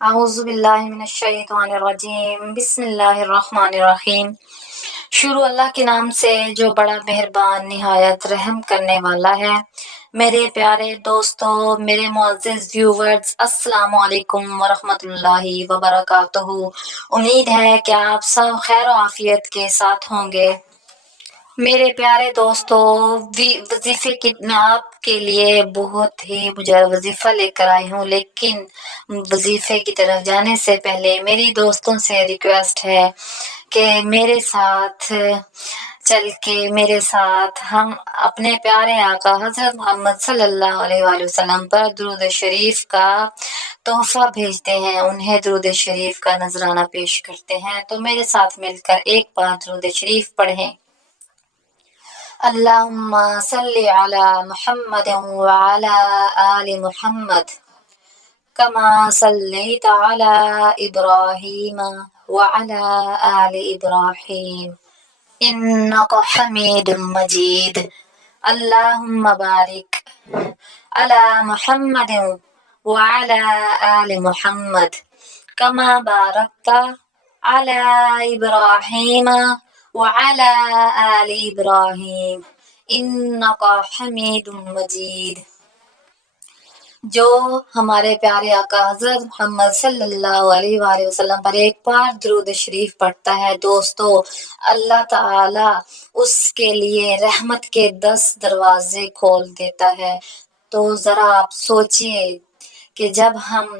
اعوذ باللہ من الشیطان الرجیم بسم اللہ الرحمن الرحیم۔ شروع اللہ کے نام سے جو بڑا مہربان نہایت رحم کرنے والا ہے۔ میرے پیارے دوستو، میرے معزز ویورز، السلام علیکم ورحمۃ اللہ وبرکاتہ۔ امید ہے کہ آپ سب خیر و عافیت کے ساتھ ہوں گے۔ میرے پیارے دوستو، وظیفے کی میں آپ کے لیے بہت ہی مجھے وظیفہ لے کر آئی ہوں، لیکن وظیفے کی طرف جانے سے پہلے میری دوستوں سے ریکویسٹ ہے کہ میرے ساتھ چل کے میرے ساتھ ہم اپنے پیارے آقا حضرت محمد صلی اللہ علیہ وآلہ وسلم پر درود شریف کا تحفہ بھیجتے ہیں، انہیں درود شریف کا نذرانہ پیش کرتے ہیں۔ تو میرے ساتھ مل کر ایک بار درود شریف پڑھیں۔ اللہم صلی علی محمد وعلی آل محمد کما صلیت علی ابراہیم وعلی آل ابراہیم انک حمید مجید۔ اللہم بارک علی محمد وعلی آل محمد کما بارکت علی ابراہیم وعلی آل ابراہیم انک حمید مجید۔ جو ہمارے پیارے آقا حضرت محمد صلی اللہ علیہ وآلہ وسلم پر ایک بار درود شریف پڑھتا ہے دوستو، اللہ تعالی اس کے لیے رحمت کے 10 دروازے کھول دیتا ہے۔ تو ذرا آپ سوچئے کہ جب ہم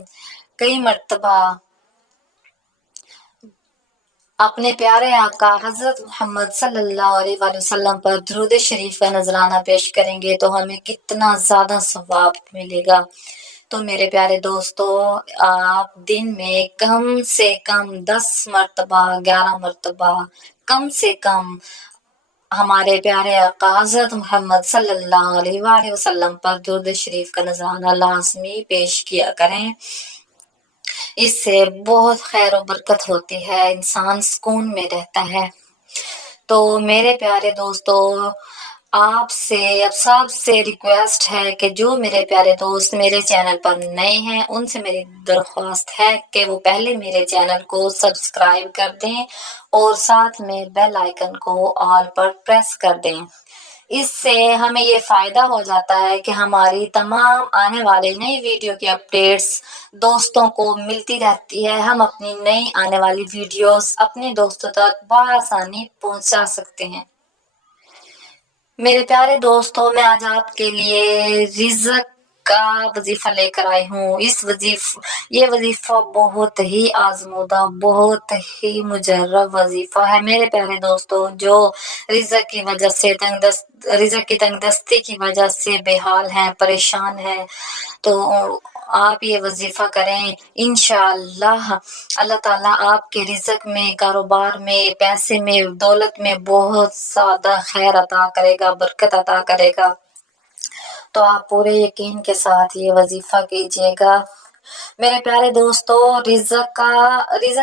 کئی مرتبہ اپنے پیارے آقا حضرت محمد صلی اللہ علیہ وآلہ وسلم پر درود شریف کا نذرانہ پیش کریں گے تو ہمیں کتنا زیادہ ثواب ملے گا۔ تو میرے پیارے دوستو، آپ دن میں کم سے کم 10 مرتبہ 11 مرتبہ کم سے کم ہمارے پیارے آقا حضرت محمد صلی اللہ علیہ وآلہ وسلم پر درود شریف کا نذرانہ لازمی پیش کیا کریں۔ اس سے بہت خیر و برکت ہوتی ہے، انسان سکون میں رہتا ہے۔ تو میرے پیارے دوستو، آپ سے اب سب سے ریکویسٹ ہے کہ جو میرے پیارے دوست میرے چینل پر نئے ہیں، ان سے میری درخواست ہے کہ وہ پہلے میرے چینل کو سبسکرائب کر دیں اور ساتھ میں بیل آئیکن کو آل پر پریس کر دیں۔ اس سے ہمیں یہ فائدہ ہو جاتا ہے کہ ہماری تمام آنے والے نئی ویڈیو کی اپڈیٹس دوستوں کو ملتی رہتی ہے، ہم اپنی نئی آنے والی ویڈیوز اپنے دوستوں تک بآسانی پہنچا سکتے ہیں۔ میرے پیارے دوستوں، میں آج آپ کے لیے رزق کا وظیفہ لے کر آئی ہوں۔ یہ وظیفہ بہت ہی آزمودہ، بہت ہی مجرب وظیفہ ہے میرے پیارے دوستوں۔ جو رزق کی تنگ دستی کی وجہ سے بے حال ہیں، پریشان ہیں، تو آپ یہ وظیفہ کریں، انشاءاللہ اللہ تعالیٰ آپ کے رزق میں، کاروبار میں، پیسے میں، دولت میں بہت زیادہ خیر عطا کرے گا، برکت عطا کرے گا۔ تو آپ پورے یقین کے ساتھ یہ وظیفہ کیجیے گا۔ میرے پیارے دوستو، رزق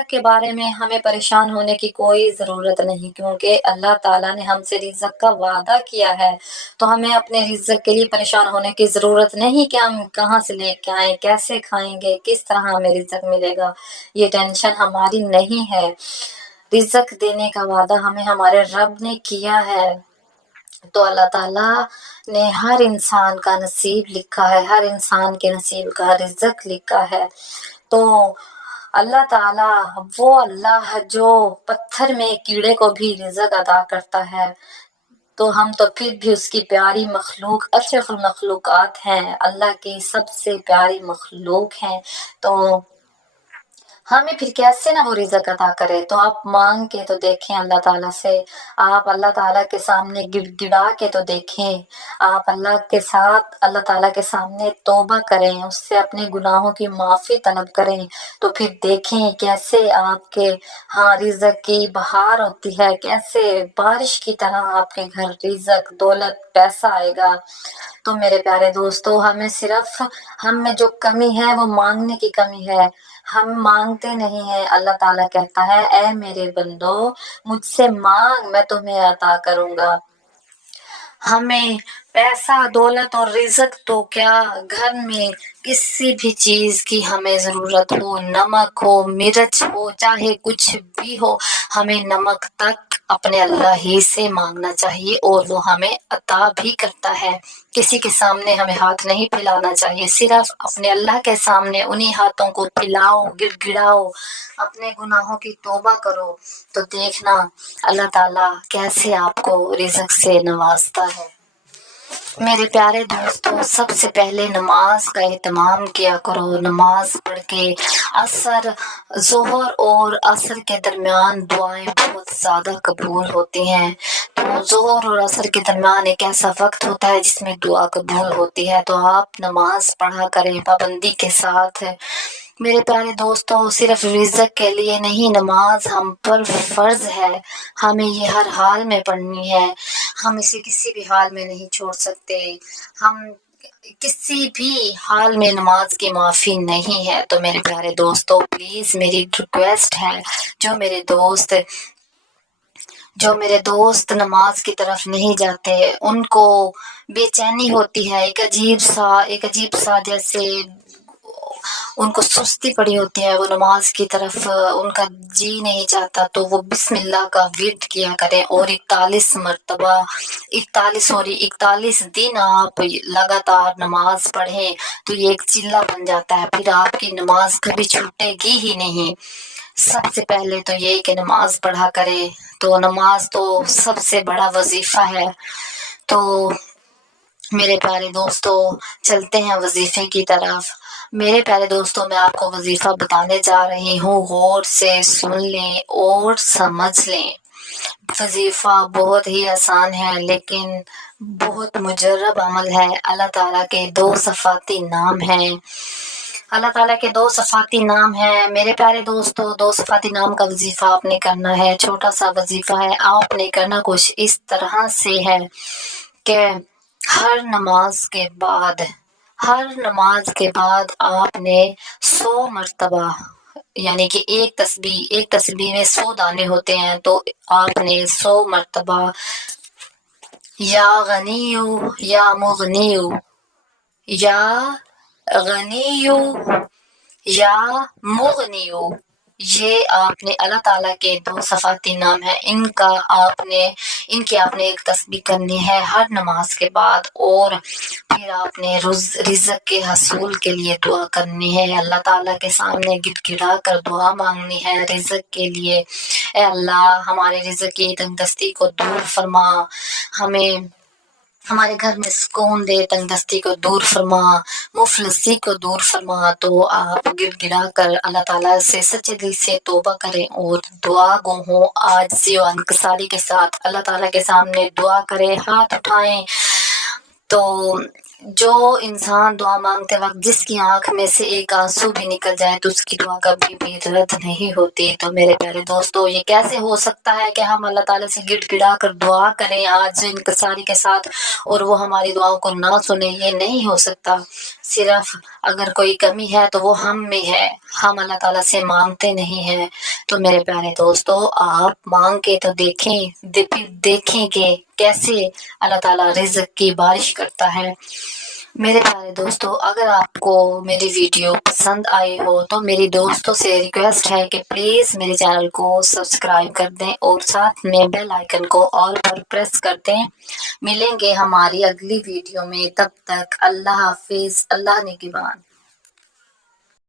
کے بارے میں ہمیں پریشان ہونے کی کوئی ضرورت نہیں، کیونکہ اللہ تعالیٰ نے ہم سے رزق کا وعدہ کیا ہے۔ تو ہمیں اپنے رزق کے لیے پریشان ہونے کی ضرورت نہیں کہ ہم کہاں سے لے کے آئیں، کیسے کھائیں گے، کس طرح ہمیں رزق ملے گا، یہ ٹینشن ہماری نہیں ہے۔ رزق دینے کا وعدہ ہمیں ہمارے رب نے کیا ہے، تو اللہ تعالیٰ نے ہر انسان کا نصیب لکھا ہے، ہر انسان کے نصیب کا رزق لکھا ہے۔ تو اللہ تعالیٰ وہ اللہ جو پتھر میں کیڑے کو بھی رزق عطا کرتا ہے، تو ہم تو پھر بھی اس کی پیاری مخلوق، اشرف المخلوقات ہیں، اللہ کی سب سے پیاری مخلوق ہیں، تو ہمیں پھر کیسے نہ وہ رزق عطا کرے۔ تو آپ مانگ کے تو دیکھیں اللہ تعالیٰ سے، آپ اللہ تعالیٰ کے سامنے گڑ گڑا کے تو دیکھیں، آپ اللہ تعالیٰ کے سامنے توبہ کریں، اس سے اپنے گناہوں کی معافی طلب کریں، تو پھر دیکھیں کیسے آپ کے رزق کی بہار ہوتی ہے، کیسے بارش کی طرح آپ کے گھر رزق، دولت، پیسہ آئے گا۔ تو میرے پیارے دوستو، ہم میں جو کمی ہے وہ مانگنے کی کمی ہے، ہم مانگتے نہیں ہیں۔ اللہ تعالیٰ کہتا ہے، اے میرے بندو، مجھ سے مانگ، میں تمہیں عطا کروں گا۔ ہمیں پیسہ دولت اور رزق تو کیا، گھر میں کسی بھی چیز کی ہمیں ضرورت ہو، نمک ہو، مرچ ہو، چاہے کچھ بھی ہو، ہمیں نمک تک اپنے اللہ ہی سے مانگنا چاہیے اور وہ ہمیں عطا بھی کرتا ہے۔ کسی کے سامنے ہمیں ہاتھ نہیں پھیلانا چاہیے، صرف اپنے اللہ کے سامنے انہی ہاتھوں کو پھیلاؤ، گڑ گڑاؤ، اپنے گناہوں کی توبہ کرو، تو دیکھنا اللہ تعالیٰ کیسے آپ کو رزق سے نوازتا ہے۔ میرے پیارے دوستو، سب سے پہلے نماز کا اہتمام کیا کرو۔ نماز پڑھ کے ظہر اور عصر کے درمیان دعائیں بہت زیادہ قبول ہوتی ہیں۔ تو ظہر اور عصر کے درمیان ایک ایسا وقت ہوتا ہے جس میں دعا قبول ہوتی ہے، تو آپ نماز پڑھا کریں پابندی کے ساتھ۔ میرے پیارے دوستو، صرف رزق کے لیے نہیں، نماز ہم پر فرض ہے، ہمیں یہ ہر حال میں پڑھنی ہے، ہم اسے کسی بھی حال میں نہیں چھوڑ سکتے، ہم کسی بھی حال میں نماز کی معافی نہیں ہے۔ تو میرے پیارے دوستو، پلیز میری ریکویسٹ ہے، جو میرے دوست نماز کی طرف نہیں جاتے، ان کو بے چینی ہوتی ہے، ایک عجیب سا جیسے ان کو سستی پڑی ہوتی ہے، وہ نماز کی طرف ان کا جی نہیں چاہتا، تو وہ بسم اللہ کا ورد کیا کریں اور 41 دن آپ لگاتار نماز پڑھیں، تو یہ ایک چلہ بن جاتا ہے، پھر آپ کی نماز کبھی چھوٹے گی ہی نہیں۔ سب سے پہلے تو یہ کہ نماز پڑھا کرے، تو نماز تو سب سے بڑا وظیفہ ہے۔ تو میرے پیارے دوستو، چلتے ہیں وظیفے کی طرف۔ میرے پیارے دوستو، میں آپ کو وظیفہ بتانے جا رہی ہوں، غور سے سن لیں اور سمجھ لیں۔ وظیفہ بہت ہی آسان ہے لیکن بہت مجرب عمل ہے۔ اللہ تعالیٰ کے 2 صفاتی نام ہیں۔ میرے پیارے دوستو، 2 صفاتی نام کا وظیفہ آپ نے کرنا ہے۔ چھوٹا سا وظیفہ ہے، آپ نے کرنا کچھ اس طرح سے ہے کہ ہر نماز کے بعد آپ نے 100 مرتبہ، یعنی کہ ایک تسبیح میں 100 دانے ہوتے ہیں، تو آپ نے 100 مرتبہ یا غنیو یا مغنیو، یا غنیو یا مغنیو، یہ آپ نے اللہ تعالیٰ کے 2 صفاتی نام ہیں، ان کی آپ نے ایک تسبیح کرنی ہے ہر نماز کے بعد، اور پھر آپ نے رزق کے حصول کے لیے دعا کرنی ہے، اللہ تعالیٰ کے سامنے گڑ گڑا کر دعا مانگنی ہے رزق کے لیے۔ اے اللہ، ہمارے رزق کی تنگ دستی کو دور فرما، ہمارے گھر میں سکون دے، تنگ دستی کو دور فرما، مفلسی کو دور فرما۔ تو آپ گڑ گڑا کر اللہ تعالیٰ سے سچے دل سے توبہ کریں اور دعا گو ہوں، عاجزی و انکساری کے ساتھ اللہ تعالیٰ کے سامنے دعا کریں، ہاتھ اٹھائیں۔ تو جو انسان دعا مانگتے وقت جس کی آنکھ میں سے ایک آنسو بھی نکل جائے تو اس کی دعا کبھی بھی رد نہیں ہوتی۔ تو میرے پیارے دوستو، یہ کیسے ہو سکتا ہے کہ ہم اللہ تعالیٰ سے گڑ گڑا کر دعا کریں آج انکساری کے ساتھ اور وہ ہماری دعاؤں کو نہ سنیں؟ یہ نہیں ہو سکتا۔ صرف اگر کوئی کمی ہے تو وہ ہم میں ہے، ہم اللہ تعالیٰ سے مانگتے نہیں ہیں۔ تو میرے پیارے دوستو، آپ مانگ کے تو دیکھیں کہ کیسے اللہ تعالیٰ رزق کی بارش کرتا ہے۔ میرے پیارے دوستو، اگر آپ کو میری ویڈیو پسند آئی ہو تو میری دوستوں سے ریکویسٹ ہے کہ پلیز میرے چینل کو سبسکرائب کر دیں اور ساتھ میں بیل آئیکن کو آل پر پریس کر دیں۔ ملیں گے ہماری اگلی ویڈیو میں، تب تک اللہ حافظ، اللہ نگہبان۔